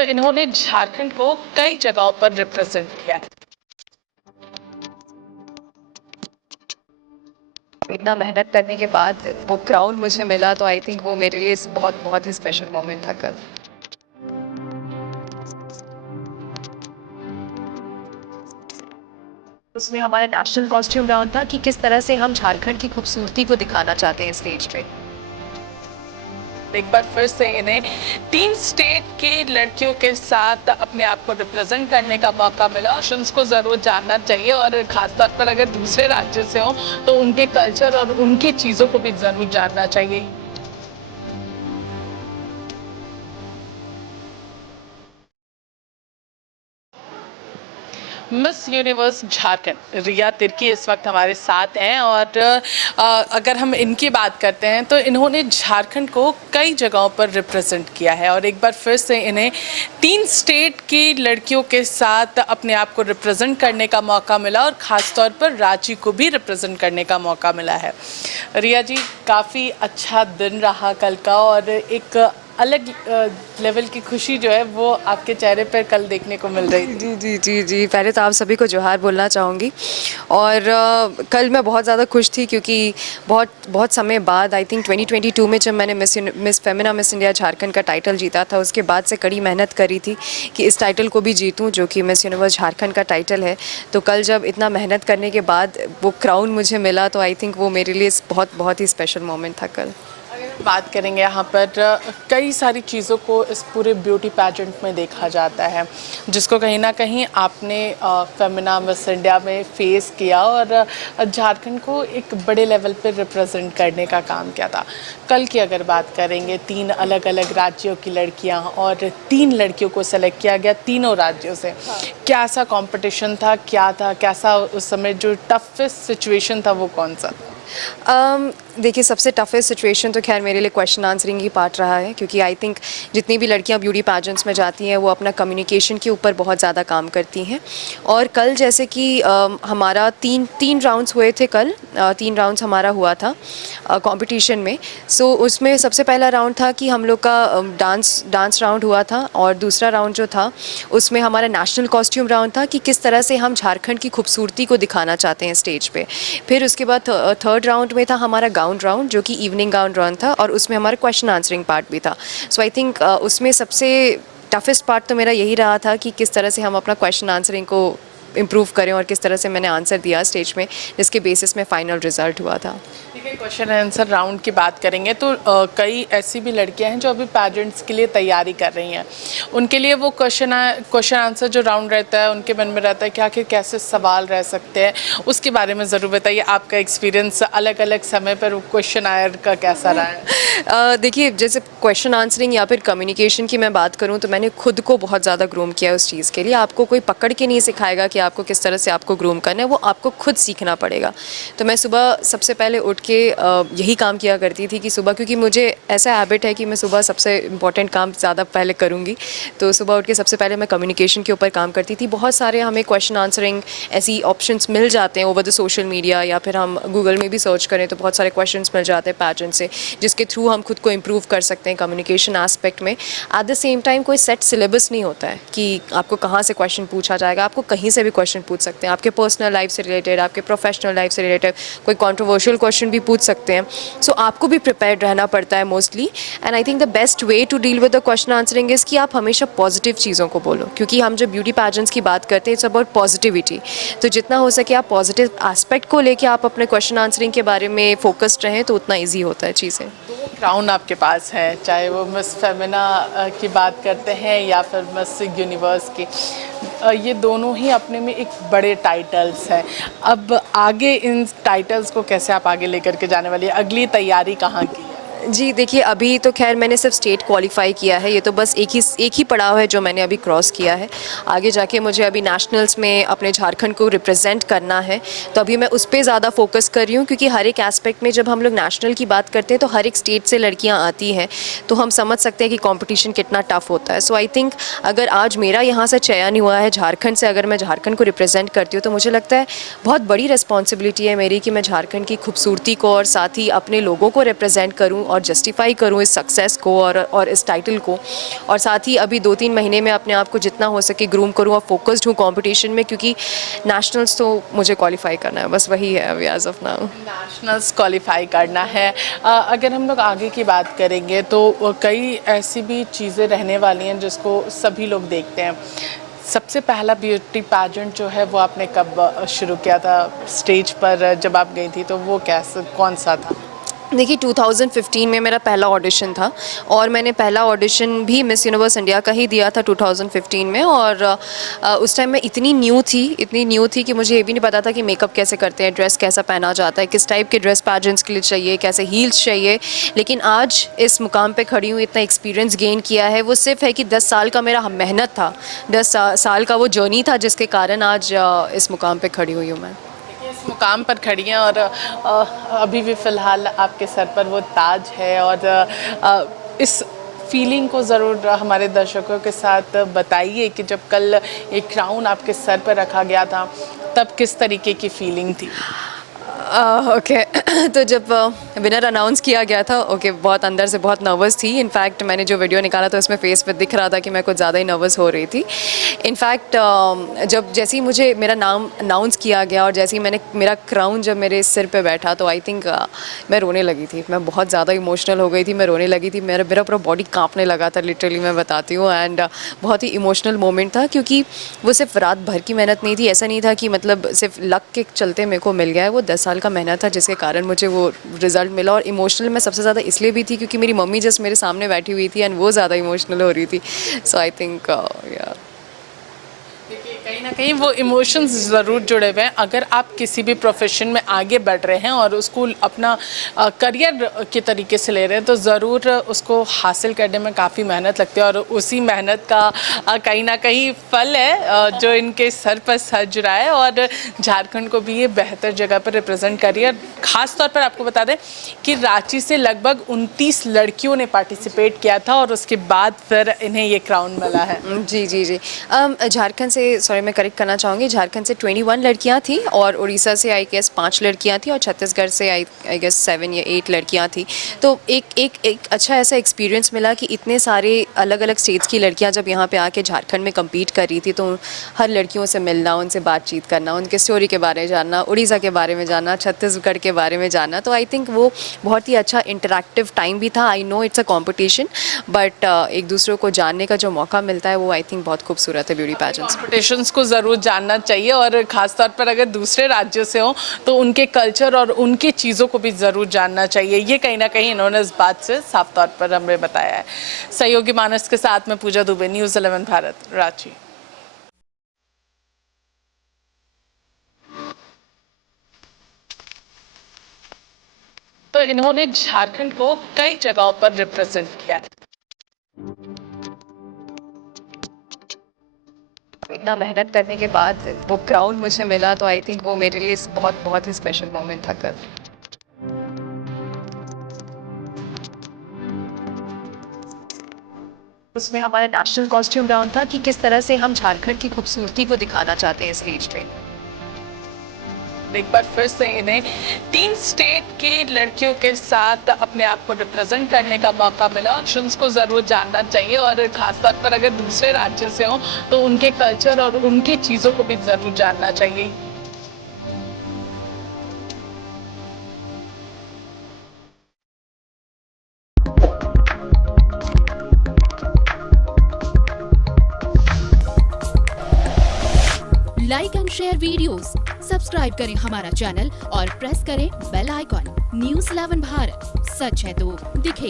तो इन्होंने झारखंड को कई जगहों पर रिप्रेजेंट किया है। इतना मेहनत करने के बाद वो क्राउन मुझे मिला तो आई थिंक वो मेरे लिए बहुत बहुत ही स्पेशल मोमेंट था कल। उसमें हमारा नेशनल कॉस्ट्यूम राउंड था कि किस तरह से हम झारखंड की खूबसूरती को दिखाना चाहते हैं स्टेज पे। एक बार फिर से इन्हें 3 स्टेट के लड़कियों के साथ अपने आप को रिप्रेजेंट करने का मौका मिला। ऑप्शंस को ज़रूर जानना चाहिए और ख़ासतौर पर अगर दूसरे राज्य से हो तो उनके कल्चर और उनकी चीज़ों को भी ज़रूर जानना चाहिए। मिस यूनिवर्स झारखंड रिया तिर्की इस वक्त हमारे साथ हैं और अगर हम इनकी बात करते हैं तो इन्होंने झारखंड को कई जगहों पर रिप्रेजेंट किया है और एक बार फिर से इन्हें 3 स्टेट की लड़कियों के साथ अपने आप को रिप्रेजेंट करने का मौका मिला और ख़ास तौर पर रांची को भी रिप्रेजेंट करने का मौका मिला है। रिया जी, काफ़ी अच्छा दिन रहा कल का और एक अलग लेवल की खुशी जो है वो आपके चेहरे पर कल देखने को मिल रही थी। जी जी जी जी, पहले तो आप सभी को जोहार बोलना चाहूँगी और कल मैं बहुत ज़्यादा खुश थी क्योंकि बहुत बहुत समय बाद आई थिंक 2022 में जब मैंने miss Femina miss India Jharkhand का टाइटल जीता था, उसके बाद से कड़ी मेहनत करी थी कि इस टाइटल को भी जीतूं जो कि मिस यूनिवर्स झारखंड का टाइटल है। तो कल जब इतना मेहनत करने के बाद वो क्राउन मुझे मिला तो आई थिंक वो मेरे लिए बहुत बहुत ही स्पेशल मोमेंट था कल। बात करेंगे यहाँ पर कई सारी चीज़ों को इस पूरे ब्यूटी पैजेंट में देखा जाता है जिसको कहीं ना कहीं आपने फेमिना मिस इंडिया में फेस किया और झारखंड को एक बड़े लेवल पर रिप्रेजेंट करने का काम किया था। कल की अगर बात करेंगे 3 अलग अलग राज्यों की लड़कियाँ और 3 लड़कियों को सेलेक्ट किया गया तीनों राज्यों से। क्या सा कॉम्पिटिशन था, क्या था, कैसा उस समय जो टफेस्ट सिचुएशन था वो कौन सा था? देखिए, सबसे टफेस्ट सिचुएशन तो खैर मेरे लिए क्वेश्चन आंसरिंग ही पार्ट रहा है क्योंकि आई थिंक जितनी भी लड़कियां ब्यूटी पैजेंट्स में जाती हैं वो अपना कम्युनिकेशन के ऊपर बहुत ज़्यादा काम करती हैं। और कल जैसे कि हमारा तीन राउंड्स हुए थे कल, 3 राउंड्स हमारा हुआ था कंपटीशन में। सो उसमें सबसे पहला राउंड था कि हम लोग का डांस राउंड हुआ था और दूसरा राउंड जो था उसमें हमारा नेशनल कॉस्ट्यूम राउंड था कि किस तरह से हम झारखंड की खूबसूरती को दिखाना चाहते हैं स्टेज पे। फिर उसके बाद थर्ड राउंड में था हमारा गाउन राउंड जो कि इवनिंग गाउन राउंड था और उसमें हमारा क्वेश्चन आंसरिंग पार्ट भी था। सो आई थिंक उसमें सबसे टफेस्ट पार्ट तो मेरा यही रहा था कि किस तरह से हम अपना क्वेश्चन आंसरिंग को इम्प्रूव करें और किस तरह से मैंने आंसर दिया स्टेज में, जिसके बेसिस में फाइनल रिजल्ट हुआ था। ठीक है, क्वेश्चन आंसर राउंड की बात करेंगे तो कई ऐसी भी लड़कियां हैं जो अभी पेजेंट्स के लिए तैयारी कर रही हैं। उनके लिए वो क्वेश्चन आंसर जो राउंड रहता है उनके मन में रहता है कि आखिर कैसे सवाल रह सकते हैं, उसके बारे में ज़रूर बताइए। आपका एक्सपीरियंस अलग अलग समय पर क्वेश्चन आंसर का कैसा रहा है? देखिए, जैसे क्वेश्चन आंसरिंग या फिर कम्युनिकेशन की मैं बात करूं तो मैंने खुद को बहुत ज़्यादा ग्रूम किया उस चीज़ के लिए। आपको कोई पकड़ के नहीं सिखाएगा कि आपको किस तरह से आपको ग्रूम करना है, वो आपको खुद सीखना पड़ेगा। तो मैं सुबह सबसे पहले उठ के यही काम किया करती थी कि सुबह, क्योंकि मुझे ऐसा हैबिट है कि मैं सुबह सबसे इम्पॉर्टेंट काम ज़्यादा पहले करूँगी, तो सुबह उठ के सबसे पहले मैं कम्युनिकेशन के ऊपर काम करती थी। बहुत सारे हमें क्वेश्चन आंसरिंग ऐसी ऑप्शंस मिल जाते हैं ओवर द सोशल मीडिया या फिर हम गूगल में भी सर्च करें तो बहुत सारे क्वेश्चंस मिल जाते हैं पैटर्न से, जिसके थ्रू हम खुद को इम्प्रूव कर सकते हैं कम्युनिकेशन एस्पेक्ट में। एट द सेम टाइम कोई सेट सिलेबस नहीं होता है कि आपको कहाँ से क्वेश्चन पूछा जाएगा। आपको कहीं से भी क्वेश्चन पूछ सकते हैं, आपके पर्सनल लाइफ से रिलेटेड, आपके प्रोफेशनल लाइफ से रिलेटेड, कोई कॉन्ट्रोवर्शियल क्वेश्चन भी पूछ सकते हैं। सो आपको भी प्रिपेयर्ड रहना पड़ता है mostly. And I think the best way to deal with the question answering is कि आप हमेशा पॉजिटिव चीज़ों को बोलो, क्योंकि हम जब ब्यूटी पैजेंट्स की बात करते हैं इट्स अबाउट पॉजिटिविटी। तो जितना हो सके आप पॉजिटिव एस्पेक्ट को लेके आप अपने क्वेश्चन आंसरिंग के बारे में फोकस्ड रहें तो उतना ईजी होता है चीज़ें। क्राउन आपके पास है, चाहे वो मिस फेमिना की बात करते हैं या फिर मिस यूनिवर्स की, ये दोनों ही अपने में एक बड़े टाइटल्स हैं। अब आगे इन टाइटल्स को कैसे आप आगे लेकर के जाने वाली है? अगली तैयारी कहाँ की है? जी देखिए, अभी तो खैर मैंने सिर्फ स्टेट क्वालिफाई किया है, ये तो बस एक ही पड़ाव है जो मैंने अभी क्रॉस किया है। आगे जाके मुझे अभी नेशनल्स में अपने झारखंड को रिप्रेजेंट करना है, तो अभी मैं उस पर ज़्यादा फोकस कर रही हूँ क्योंकि हर एक एस्पेक्ट में जब हम लोग नेशनल की बात करते हैं तो हर एक स्टेट से लड़कियाँ आती हैं, तो हम समझ सकते हैं कि कॉम्पिटिशन कितना टफ होता है। सो आई थिंक अगर आज मेरा यहाँ से चयन हुआ है झारखंड से, अगर मैं झारखंड को रिप्रेजेंट करती हूँ तो मुझे लगता है बहुत बड़ी रिस्पॉन्सिबिलिटी है मेरी कि मैं झारखंड की खूबसूरती को और साथ ही अपने लोगों को रिप्रेजेंट करूँ और जस्टिफाई करूँ इस सक्सेस को और इस टाइटल को, और साथ ही अभी 2-3 महीने में अपने आप को जितना हो सके ग्रूम करूँ और फोकस्ड हूँ कंपटीशन में, क्योंकि नेशनल्स तो मुझे क्वालिफाई करना है, बस वही है अभी as of now. Nationals qualify करना है। अगर हम लोग आगे की बात करेंगे तो कई ऐसी भी चीज़ें रहने वाली हैं जिसको सभी लोग देखते हैं। सबसे पहला ब्यूटी पैजेंट जो है वो आपने कब शुरू किया था स्टेज पर जब आप गई थी, तो वो कैसा कौन सा था? देखिए 2015 में मेरा पहला ऑडिशन था, और मैंने पहला ऑडिशन भी मिस यूनिवर्स इंडिया का ही दिया था 2015 में, और उस टाइम मैं इतनी न्यू थी कि मुझे ये भी नहीं पता था कि मेकअप कैसे करते हैं, ड्रेस कैसा पहना जाता है, किस टाइप के ड्रेस पैजेंट्स के लिए चाहिए, कैसे हील्स चाहिए। लेकिन आज इस मुकाम पे खड़ी हूँ, इतना एक्सपीरियंस गेन किया है, वो सिर्फ है कि 10 साल का मेरा मेहनत था, 10 साल का वो जर्नी था जिसके कारण आज इस मुकाम पे खड़ी हुई हूँ मैं। इस मुकाम पर खड़ी हैं और अभी भी फ़िलहाल आपके सर पर वो ताज है, और इस फीलिंग को ज़रूर हमारे दर्शकों के साथ बताइए कि जब कल एक क्राउन आपके सर पर रखा गया था तब किस तरीके की फीलिंग थी? ओके तो जब विनर अनाउंस किया गया था, बहुत अंदर से बहुत नर्वस थी। इनफैक्ट मैंने जो वीडियो निकाला था उसमें फेस पे दिख रहा था कि मैं कुछ ज़्यादा ही नर्वस हो रही थी। इनफैक्ट जैसे ही मुझे मेरा नाम अनाउंस किया गया और जैसे ही मेरा क्राउन जब मेरे सिर पे बैठा, तो आई थिंक मैं रोने लगी थी। मैं बहुत ज़्यादा इमोशनल हो गई थी, मैं रोने लगी थी, मेरा पूरा बॉडी काँपने लगा था, लिटरली मैं बताती हूँ। एंड बहुत ही इमोशनल मोमेंट था, क्योंकि वो सिर्फ रात भर की मेहनत नहीं थी, ऐसा नहीं था कि मतलब सिर्फ लक के चलते मेरे को मिल गया है, वो 10 साल का मेहनत था जिसके कारण मुझे वो रिजल्ट मिला। और इमोशनल मैं सबसे ज़्यादा इसलिए भी थी क्योंकि मेरी मम्मी जस्ट मेरे सामने बैठी हुई थी एंड वो ज़्यादा इमोशनल हो रही थी। सो आई थिंक या देखिए, कहीं ना कहीं वो इमोशंस ज़रूर जुड़े हुए हैं। अगर आप किसी भी प्रोफेशन में आगे बढ़ रहे हैं और उसको अपना करियर के तरीके से ले रहे हैं, तो ज़रूर उसको हासिल करने में काफ़ी मेहनत लगती है, और उसी मेहनत का कहीं ना कहीं फल है जो इनके सर पर सज रहा है, और झारखंड को भी ये बेहतर जगह पर रिप्रेजेंट कर रही है। ख़ास तौर पर आपको बता दें कि रांची से लगभग 29 लड़कियों ने पार्टिसिपेट किया था, और उसके बाद फिर इन्हें ये क्राउन मिला है। जी जी जी झारखंड से, सॉरी मैं करेक्ट करना चाहूँगी, झारखंड से 21 लड़कियाँ थी, और उड़ीसा से आई गेस 5 लड़कियाँ थी, और छत्तीसगढ़ से आई गेस 7 या 8 लड़कियाँ थी। तो एक अच्छा ऐसा एक्सपीरियंस मिला कि इतने सारे अलग अलग स्टेट्स की लड़कियाँ जब यहाँ पे आके झारखंड में कम्पीट कर रही थी, तो हर लड़कियों से मिलना, उनसे बातचीत करना, उनके स्टोरी के बारे में जानना, उड़ीसा के बारे में जानना, छत्तीसगढ़ के बारे में जानना, तो आई थिंक वो बहुत ही अच्छा इंटरैक्टिव टाइम भी था। I know it's a competition, but एक दूसरे को जानने का जो मौका मिलता है वो आई थिंक बहुत खूबसूरत है ब्यूटी पैजेंट्स। कॉम्पिटिशन्स को ज़रूर जानना चाहिए, और ख़ास तौर पर अगर दूसरे राज्यों से हो तो उनके कल्चर और उनकी चीज़ों को भी ज़रूर जानना चाहिए। ये कहीं ना कहीं इन्होंने इस बात से साफ तौर पर हमें बताया है। सहयोगी मानस के साथ में पूजा दुबे, न्यूज़ 11 भारत, रांची। तो इन्होंने झारखंड को कई जगहों पर रिप्रेजेंट किया है। इतना मेहनत करने के बाद वो क्राउन मुझे मिला, तो आई थिंक वो मेरे लिए बहुत बहुत ही स्पेशल मोमेंट था कल। उसमें हमारा नेशनल कॉस्ट्यूम राउंड था कि किस तरह से हम झारखंड की खूबसूरती को दिखाना चाहते हैं स्टेज पे। एक बार फिर से इन्हें 3 स्टेट की लड़कियों के साथ अपने आप को रिप्रेजेंट करने का मौका मिला। ऑप्शंस को ज़रूर जानना चाहिए, और ख़ासतौर पर अगर दूसरे राज्य से हो तो उनके कल्चर और उनकी चीज़ों को भी ज़रूर जानना चाहिए। Like and share videos, subscribe करें हमारा चैनल और प्रेस करें बेल आइकॉन। न्यूज़ 11 भारत, सच है तो दिखेगा।